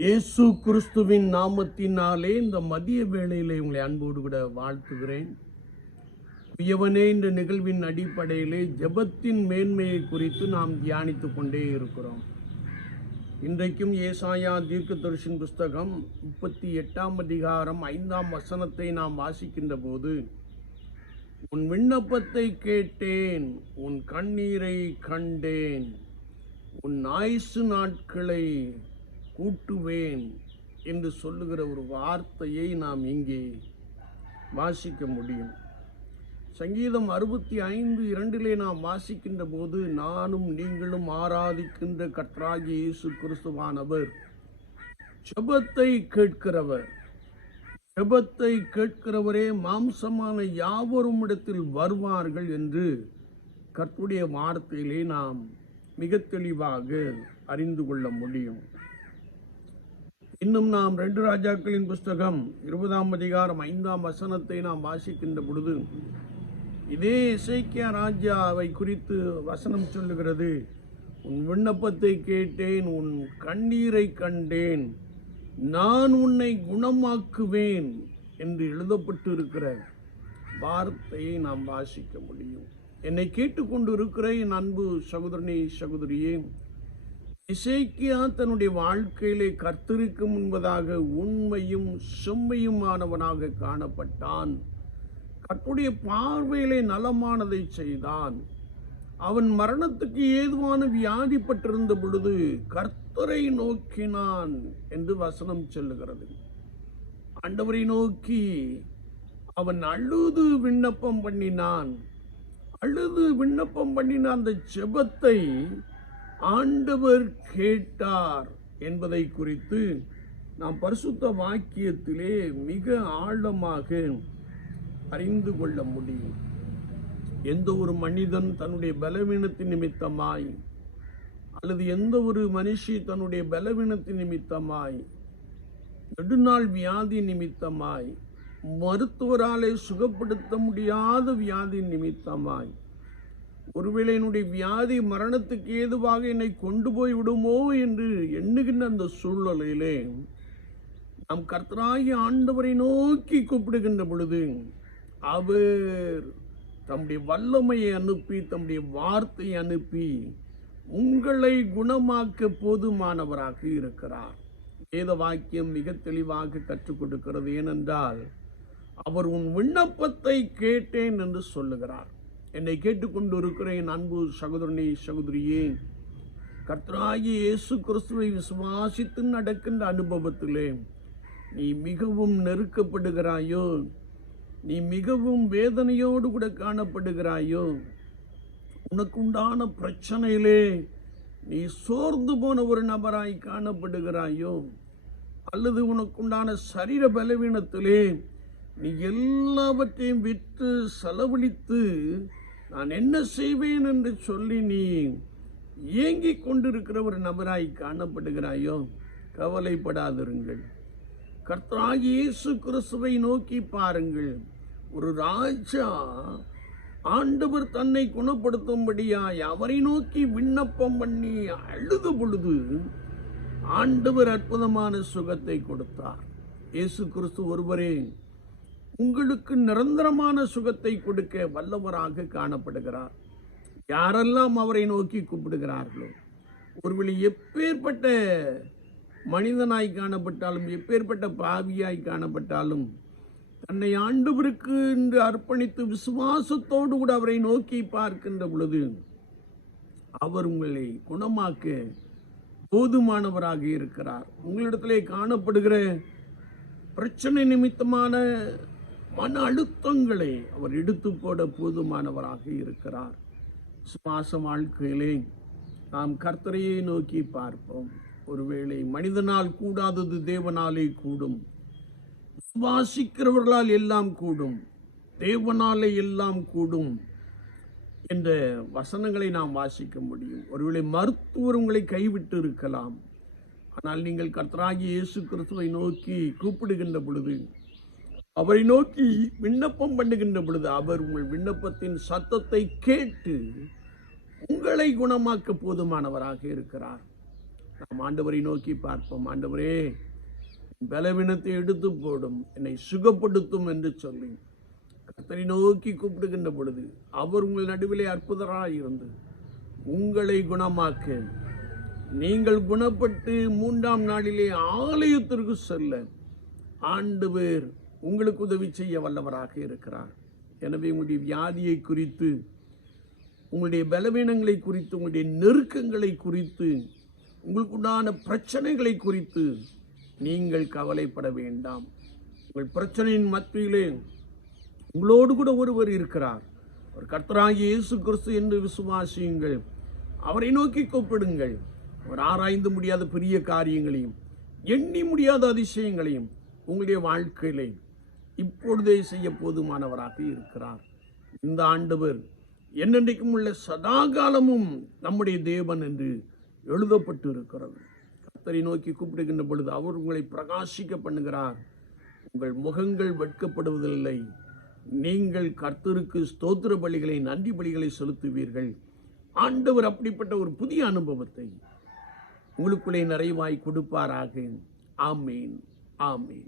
இயேசு கிறிஸ்துவின் நாமத்தினாலே இந்த மதிய வேளையிலே உங்களை அன்போடு கூட வாழ்த்துகிறேன். உயவனே இந்த நிகழ்வின் அடிப்படையிலே ஜெபத்தின் மேன்மையை குறித்து நாம் தியானித்துக் கொண்டே இருக்கிறோம். இன்றைக்கும் ஏசாயா தீர்க்கதரிசியின் புஸ்தகம் 38ஆம் அதிகாரம் 5ஆம் வசனத்தை நாம் வாசிக்கின்ற போது, உன் விண்ணப்பத்தை கேட்டேன், உன் கண்ணீரை கண்டேன், உன் ஆயுசு நாட்களை கூட்டுவேன் என்று சொல்லுகிற ஒரு வார்த்தையை நாம் இங்கே வாசிக்க முடியும். சங்கீதம் 65:2 நாம் வாசிக்கின்ற போது, நானும் நீங்களும் ஆராதிக்கின்ற கர்த்தராகிய இயேசு கிறிஸ்துவானவர் ஜெபத்தை கேட்கிறவர். ஜெபத்தை கேட்கிறவரே மாம்சமான யாவரும் இடத்தில் வருவார்கள் என்று கர்த்தருடைய வார்த்தையிலே நாம் மிக தெளிவாக அறிந்து கொள்ள முடியும். இன்னும் நாம் 2 ராஜாக்களின் புஸ்தகம் 20ஆம் அதிகாரம் 5ஆம் வசனத்தை நாம் வாசிக்கின்ற பொழுது, இதே எசேக்கியா ராஜாவை குறித்து வசனம் சொல்லுகிறது, உன் விண்ணப்பத்தை கேட்டேன், உன் கண்ணீரை கண்டேன், நான் உன்னை குணமாக்குவேன் என்று எழுதப்பட்டு இருக்கிற வார்த்தையை நாம் வாசிக்க முடியும். என்னை கேட்டுக்கொண்டு இருக்கிற என் அன்பு சகோதரனே, சகோதரியே, எசேக்கியா தன்னுடைய வாழ்க்கையிலே கர்த்தருக்கு முன்பதாக உண்மையும் செம்மையுமானவனாக காணப்பட்டான். கர்த்தருடைய பார்வையிலே நலமானதை செய்தான். அவன் மரணத்துக்கு ஏதுவான வியாதிப்பட்டிருந்த பொழுது கர்த்தரை நோக்கினான் என்று வசனம் சொல்லுகிறது. ஆண்டவரை நோக்கி அவன் அழுது விண்ணப்பம் பண்ணினான். அந்த ஜெபத்தை ஆண்டவர் கேட்டார் என்பதை குறித்து நாம் பரிசுத்த வாக்கியத்திலே மிக ஆழமாக அறிந்து கொள்ள முடியும். எந்த ஒரு மனிதன் தன்னுடைய பலவீனத்தின் நிமித்தமாய் அல்லது எந்த ஒரு மனுஷி தன்னுடைய பலவீனத்தின் நிமித்தமாய், நெடுநாள் வியாதி நிமித்தமாய், மருத்துவராலே சுகப்படுத்த முடியாத வியாதி நிமித்தமாய், ஒருவேளை என்னுடைய வியாதி மரணத்துக்கு ஏதுவாக என்னை கொண்டு போய் விடுமோ என்று எண்ணுகின்ற அந்த சூழ்நிலையிலே நாம் கர்த்தராகிய ஆண்டவரை நோக்கி கூப்பிடுகின்ற பொழுது அவர் தம்முடைய வல்லமையை அனுப்பி, தம்முடைய வார்த்தையை அனுப்பி உங்களை குணமாக்க போதுமானவராக இருக்கிறார். வேத வாக்கியம் மிக தெளிவாக கற்றுக் கொடுக்கிறது. ஏனென்றால் அவர் உன் விண்ணப்பத்தை கேட்டேன் என்று சொல்லுகிறார். என்னை கேட்டுக்கொண்டு இருக்கிற என் அன்பு சகோதரனே, சகோதரியே, கர்த்தராகிய இயேசு கிறிஸ்துவை விசுவாசித்து நடக்கின்ற அனுபவத்திலே நீ மிகவும் நெருக்கப்படுகிறாயோ, நீ மிகவும் வேதனையோடு கூட காணப்படுகிறாயோ, உனக்கு உண்டான பிரச்சனையிலே நீ சோர்ந்து போன ஒரு நபராய் காணப்படுகிறாயோ, அல்லது உனக்குண்டான சரீர பலவீனத்திலே நீ எல்லாவற்றையும் விற்று செலவழித்து நான் என்ன செய்வேன் என்று சொல்லி நீ ஏங்கிக் கொண்டிருக்கிற ஒரு நபராய் காணப்படுகிறாயோ, கவலைப்படாதிருங்கள். கர்த்தராகிய இயேசு கிறிஸ்துவை நோக்கி பாருங்கள். ஒரு ராஜா ஆண்டவர் தன்னை குணப்படுத்தும்படியாய் அவரை நோக்கி விண்ணப்பம் பண்ணி அழுத பொழுது ஆண்டவர் அற்புதமான சுகத்தை கொடுத்தார். இயேசு கிறிஸ்து ஒருவரே உங்களுக்கு நிரந்தரமான சுகத்தை கொடுக்க வல்லவராக காணப்படுகிறார். யாரெல்லாம் அவரை நோக்கி கூப்பிடுகிறார்களோ, ஒருவேளை எப்பேற்பட்ட மனிதனாய் காணப்பட்டாலும், எப்பேற்பட்ட பாவியாய் காணப்பட்டாலும், தன்னை ஆண்டவருக்கு என்று அர்ப்பணித்து விசுவாசத்தோடு கூட அவரை நோக்கி பார்க்கின்ற பொழுது அவர் உங்களை குணமாக்க போதுமானவராக இருக்கிறார். உங்களிடத்திலே காணப்படுகிற பிரச்சனை நிமித்தமான மன அழுத்தங்களை அவர் எடுத்து போட போதுமானவராக இருக்கிறார். விசுவாச வாழ்க்கையிலே நாம் கர்த்தரையை நோக்கி பார்ப்போம். ஒருவேளை மனிதனால் கூடாதது தேவனாலே கூடும், விசுவாசிக்கிறவர்களால் எல்லாம் கூடும், தேவனாலே எல்லாம் கூடும் என்ற வசனங்களை நாம் வாசிக்க முடியும். ஒருவேளை மருத்துவர் உங்களை கைவிட்டு இருக்கலாம், ஆனால் நீங்கள் கர்த்தராகிய இயேசு கிறிஸ்துவை நோக்கி கூப்பிடுகின்ற பொழுது, அவரை நோக்கி விண்ணப்பம் பண்ணுகின்ற பொழுது அவர் உங்கள் விண்ணப்பத்தின் சத்தத்தை கேட்டு உங்களை குணமாக்க போதுமானவராக இருக்கிறார். நாம் ஆண்டவரை நோக்கி பார்ப்போம். ஆண்டவரே, பலவீனத்தை எடுத்து போடும், என்னை சுகப்படுத்தும் என்று சொல்லி கர்த்தரை நோக்கி கூப்பிடுகின்ற பொழுது அவர் உங்கள் நடுவிலே அற்புதராய் இருந்து உங்களை குணமாக்க, நீங்கள் குணப்பட்டு 3ஆம் நாளிலே ஆலயத்திற்கு செல்ல ஆண்டவர் உங்களுக்கு உதவி செய்ய வல்லவராக இருக்கிறார். எனவே உங்களுடைய வியாதியை குறித்து, உங்களுடைய பலவீனங்களை குறித்து, உங்களுடைய நெருக்கங்களை குறித்து, உங்களுக்குண்டான பிரச்சனைகளை குறித்து நீங்கள் கவலைப்பட வேண்டாம். உங்கள் பிரச்சனையின் மத்தியிலே உங்களோடு கூட ஒருவர் இருக்கிறார். ஒரு கர்த்தராகிய இயேசு கிறிஸ்து என்று விசுவாசியுங்கள். அவரை நோக்கி கூப்பிடுங்கள். அவர் ஆராய்ந்து முடியாத பெரிய காரியங்களையும் எண்ணி முடியாத அதிசயங்களையும் உங்களுடைய வாழ்க்கையிலே இப்பொழுதே செய்ய போதுமானவராக இருக்கிறார். இந்த ஆண்டவர் என்னென்றைக்கும் உள்ள சதாகாலமும் நம்முடைய தேவன் என்று எழுதப்பட்டு இருக்கிறது. கர்த்தரை நோக்கி கூப்பிடுகின்ற பொழுது அவர் உங்களை பிரகாசிக்க பண்ணுகிறார். உங்கள் முகங்கள் வெட்கப்படுவதில்லை. நீங்கள் கர்த்தருக்கு ஸ்தோத்திர பலிகளை, நன்றி பலிகளை செலுத்துவீர்கள். ஆண்டவர் அப்படிப்பட்ட ஒரு புதிய அனுபவத்தை உங்களுக்குள்ளே நிறைவாய் கொடுப்பாராக. ஆமேன், ஆமேன்.